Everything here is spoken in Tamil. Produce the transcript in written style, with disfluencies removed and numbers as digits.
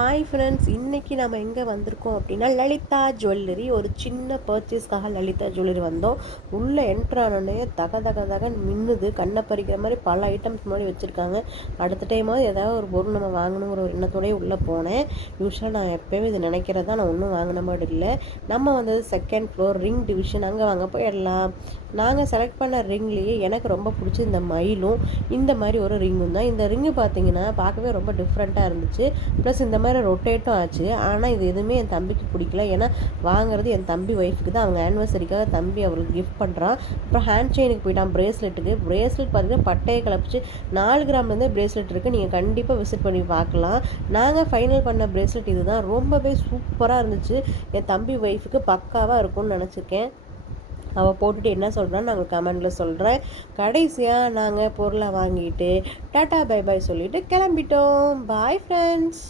ஹாய் ஃப்ரெண்ட்ஸ், இன்றைக்கி நம்ம எங்கே வந்திருக்கோம் அப்படின்னா லலிதா ஜுவல்லரி. ஒரு சின்ன பர்ச்சேஸ்க்காக லலிதா ஜுவல்லரி வந்தோம். உள்ளே என்ட்ரானோடனே தக தக தகன்னு மின்னுது, கண்ணை பறிக்கிற மாதிரி பல ஐட்டம்ஸ் முன்னாடி வச்சுருக்காங்க. அடுத்த டைமாவது ஏதாவது ஒரு பொருள் நம்ம வாங்கணுங்கிற ஒரு எண்ணத்தோடய உள்ளே போனேன். யூஸ்வலாக நான் எப்போயுமே இது நினைக்கிறதா, நான் ஒன்றும் வாங்கின மாதிரி இல்லை. நம்ம வந்தது செகண்ட் ஃப்ளோர் ரிங் டிவிஷன். அங்கே வாங்க போயிடலாம். நாங்கள் செலக்ட் பண்ண ரிங்லேயே எனக்கு ரொம்ப பிடிச்சி இந்த மயிலும் இந்த மாதிரி ஒரு ரிங்கும் தான். இந்த ரிங்கு பார்த்தீங்கன்னா பார்க்கவே ரொம்ப டிஃப்ரெண்ட்டாக இருந்துச்சு. ப்ளஸ் இந்த மாதிரி ரொட்டேட்டும் ஆச்சு. ஆனால் இது எதுவுமே என் தம்பிக்கு பிடிக்கல. ஏன்னா வாங்குறது என் தம்பி ஒய்ஃபுக்கு தான். அவங்க ஆனிவர்சரிக்காக தம்பி அவளுக்கு கிஃப்ட் பண்ணுறான். அப்புறம் ஹேண்ட் செயினுக்கு போயிட்டான். பிரேஸ்லெட்டுக்கு பார்த்தீங்கன்னா பட்டையை கிளப்பிச்சு 4 கிராம்லேருந்தே பிரேஸ்லெட் இருக்குது. நீங்கள் கண்டிப்பாக விசிட் பண்ணி பார்க்கலாம். நாங்கள் ஃபைனல் பண்ண பிரேஸ்லெட் இது தான். ரொம்பவே சூப்பராக இருந்துச்சு. என் தம்பி ஒய்ஃபுக்கு பக்காவாக இருக்கும்னு நினச்சிருக்கேன். அவள் போட்டுட்டு என்ன சொல்கிறான்னு நாங்கள் கமெண்டில் சொல்கிறேன். கடைசியாக நாங்கள் பொருளை வாங்கிட்டு டாட்டா பை பாய் சொல்லிவிட்டு கிளம்பிட்டோம். Bye friends.